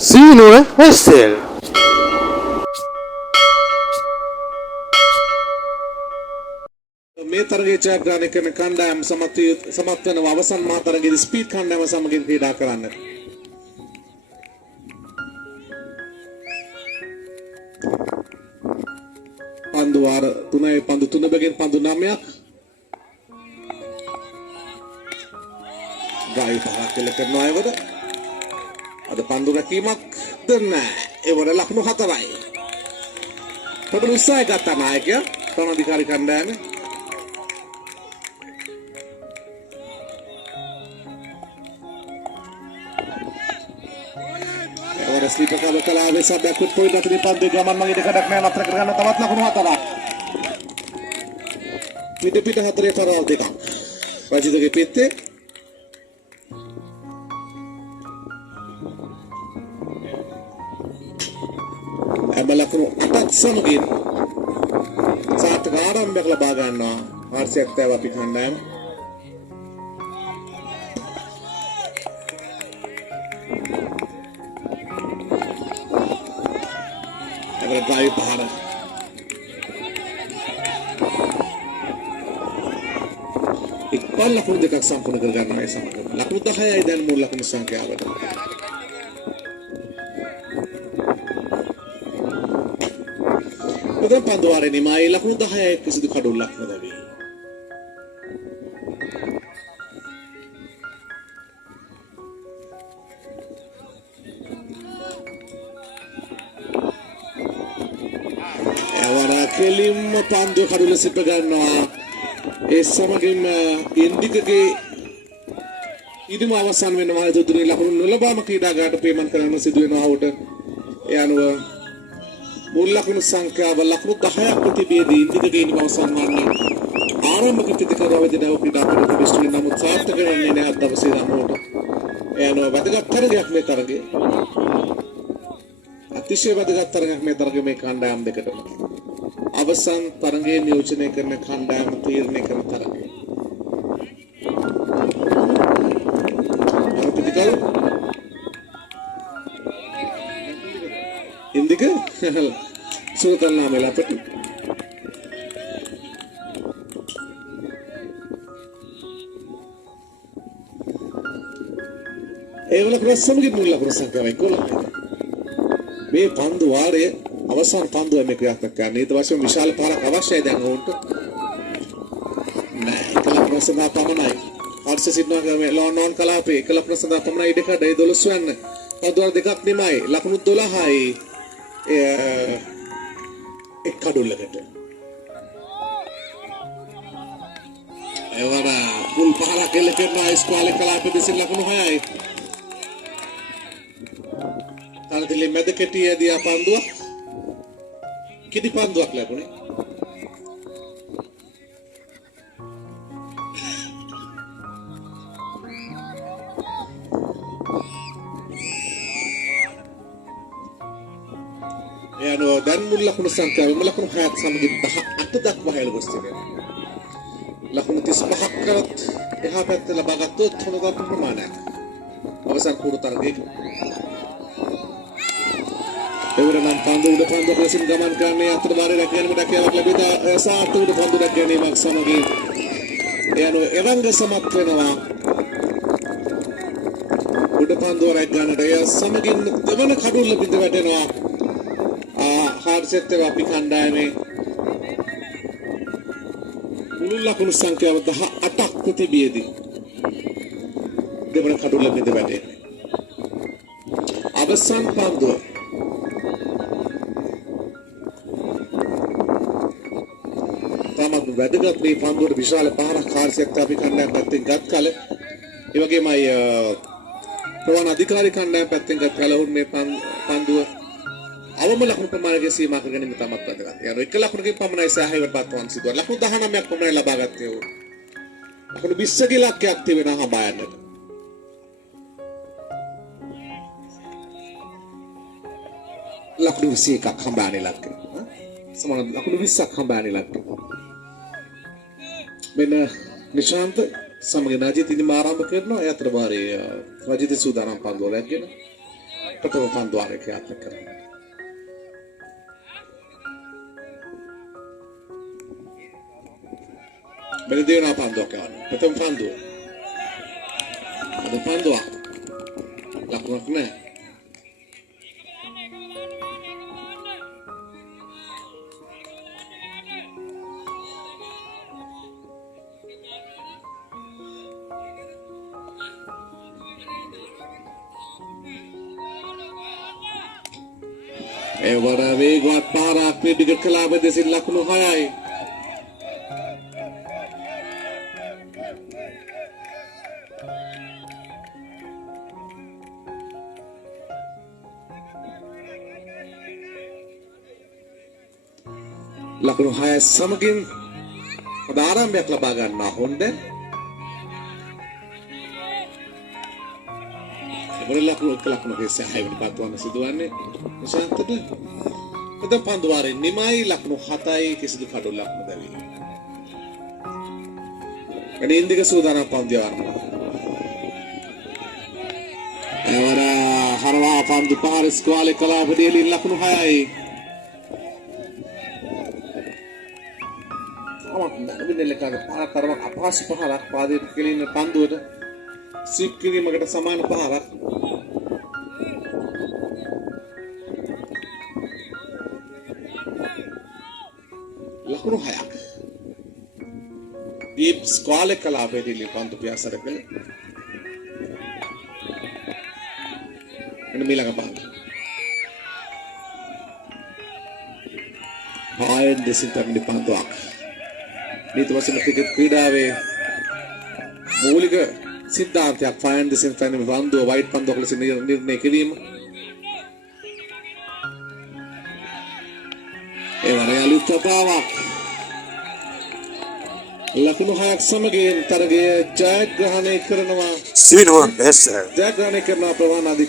සීනුව වෙස්සෙල් මේ තරගයේ ජයග්‍රහණය කරන කණ්ඩායම සමත් වෙන අවසන් මහ තරගයේදී ස්පීඩ් කණ්ඩායම සමගින් ක්‍රීඩා කරන්න. පන්දු වාර 3යි පන්දු 3 බැගින් පන්දු 9ක්. ගායි පහක් කෙල කරනවා එවද. අද පන්දු රැකීමක් දෙන්න. ඒවල ලකුණු 4යි. පොඩි උත්සාහයක් ගත්තා නායකයා. තරණාධිකාරී කණ්ඩායම ස්ලීපර් කලාවේ සබ්බකුත් පොයි දතේ පන්දු ගමන් මගේ දෙකක් නෑ නතර කරගන්න තවත් ලකුණු 4ක්. පිට හතරේ පරාල් දෙකක්. රජිතගේ පිටේ ලකුණු 8ක් සමගින් සාර්ථක ආරම්භයක් ලබා ගන්නවා ආර්සියක් තව අපි කණ්ඩායම. එවර ගායි පහර ඉක්පල් ලකුණු දෙකක් සම්පූර්ණ කර ගන්නවා ඒ සමග ලකුණු 10යි දැන් මුල් ලකුණු සංඛ්‍යාවට. දැන් පන්දු වාරේ නිමයි ලකුණු 10යි කිසිදු කඩුල්ලක් නොදැවි. එවර කෙලින්ම පන්දු කඩුල්ල සිප ගන්නවා. ඒ සමගින්ම ඉන්දිකගේ ඉදම අවසන් වෙනවා. දුදුනේ ලකුණු නොලබාම ක්‍රීඩාගාරට පේමන් කරන්න සිදු වෙනවා උට. ඒ අනුව මුල් ලකුණු සංඛ්‍යාව ලකුණු 10ක් ප්‍රතිබේදී ඉන්දිකගේ ඉනිම අවසන් වන්නේ ආරම්භක ප්‍රතිකාරවේදී නව ක්‍රීඩාකට විශ්ව නමුත් සාර්ථක වෙන්නේ නැහැ දවසේ දමෝට. ඒ අනුව වැදගත් තරගයක් මේ තරගය. අතිශය වැදගත් තරගයක් මේ තරගය මේ කණ්ඩායම් දෙකටම. අවසන් තරගයේ නියෝජනය කරන කණ්ඩායම තීරණය කරන තරගය. ප්‍රතිකාර ඉන්දික සුරතල් නාමෙල අපට ඒවල ප්‍රශ්නමකින් මුල් ලකුණු සංඛ්‍යාව 11යි. මේ පන්දු වාරයේ අවසන් පන්දුව මේ ක්‍රියාත්මක කරන්න ඊට පස්සේ විශාල පාරක් අවශ්‍යයි දැන් උන්ට. නෑ කලක් ප්‍රශ්න පමණයි. හර්ෂ සිද්ධා මේ ලෝනෝන් කලාපේ කලක් ප්‍රශ්න පමණයි ඉඩකඩ 12 වෙන්න. පන්දු වාර දෙකක් නිමයි ලකුණු 12යි. එක් කඩුල්ලකට එවර පුල් පහලක් එල්ල කරන ඉස්කෝලේ කලාපේ දෙසින් ලකුණු 6යි. තරතිලි මැද කෙටියදී පන්දුවක් කිදි පන්දුවක් ලැබුණේ. එයනෝ දැන් මුල් ලකුණු සංඛ්‍යාව ලකුණු 6ක් සමගින් 18 දක්වා හැල ගොස් තිබෙනවා. ලකුණු 35ක් කරත් එහා පැත්තේ ලබා ගත්තොත් හොඳ ප්‍රමාණයක්. අවසන් කුරු තරගයක එවරනම් පන්දු උඩ පන්දු ප්‍රසින් ගමන් කරන්නේ අතර බාරේ රැකියාවක් ලැබෙලා සාර්ථක උඩ පන්දු රැකියාවක් සමගින් එයනෝ එවංග සමත් වෙනවා. උඩ පන්දු රැක ගන්නට එය සමගින් දෙවන කඩුල්ල බිඳ වැටෙනවා. හාර්සෙත් අපි කණ්ඩායමේ මුළු ලකුණු සංඛ්‍යාව 18ක් ප්‍රතිබේදී දෙවන කඩුල්ල බිඳ වැටෙනවා. අවසන් පන්දුව තමත් වැදගත් මේ පන්දුවට විශාල පාරක් හාර්සෙත් අපි කණ්ඩායම පැත්තෙන් ගත් කල ඒ වගේමයි ප්‍රවාහන අධිකාරී කණ්ඩායම පැත්තෙන් ගත් කල උන් මේ පන්දුව අවම ලකුණු ප්‍රමාණයක සීමා කර ගැනීම තමත් වැදගත්. යනවා එක ලකුණකින් පමණයි සෑහීමට පත්වන සිදුවන. ලකුණු 19ක් පමණයි ලබා ගත්තේ උන්. ලකුණු 20ක ඉලක්කයක් තිබෙනවා හඹා යන්නට. ලකුණු 21ක් හඹා යන ඉලක්කය. සමාන ලකුණු 20ක් හඹා යන ඉලක්කය. මෙන්න නිශාන්ත සමග නජිත් ඉනිම ආරම්භ කරනවා. ඒ අතර වාරයේ රජිත සූදානම් පන්දුව රැගෙන ප්‍රථම පන්දුවාරය ක්‍රියාත්මක කරනවා. මෙන්න දෙවෙනි පන්දුවක් යවන්න. ප්‍රථම පන්දුව. අද පන්දුව. ලකුණක් නැහැ. එවර වේගවත් පාරක් පිටික කලාව දෙසින් ලකුණු 6යි. ලකුණු 6 සමගින් අද ආරම්භයක් ලබා ගන්නා හොන්ඩෙන්. එවර ලකුණු කෙසේ 6 වෙනි පන්දුවන සිදුවන්නේ නිශාන්තට. අද පන්දුවාරේ නිමයි ලකුණු 7යි කිසිදු කඩොල්ලක් නොදැවි. එනි ඉන්දික සූදානම් පන්දු යවන්න. එවර හරවා පන්දු පාරිස් කාලේ කලාපදීලි ලකුණු 6යි. විදලකාගේ පාරක් තරමක් අපහසු පහරක් පාදයට කෙලින්න පන්දුවට සිප් කිරීමකට සමාන පහරක්. ලකුණු 6ක්. දීප් ස්ක්වාලේ කලාපයේදී පන්දු පියාසර කළේ. එන්න මීළඟ පන්දු. හායන් දෙසින් තරණි පන්දුවක්. නීති වශයෙන් ක්‍රිකට් ක්‍රීඩාවේ මූලික සිද්ධාන්තයක් ෆයන් දෙසින් තරණි පන්දුව වයිට් පන්දුවක් ලෙස නිර්ණය කිරීම. ඒ වරයාලු තපාවක්. ලකුණු 6ක් සමගින් තරගය ජයග්‍රහණය කරනවා. Civil War, yes sir. ජයග්‍රහණය කරන ප්‍රවාහන අධිකාරිය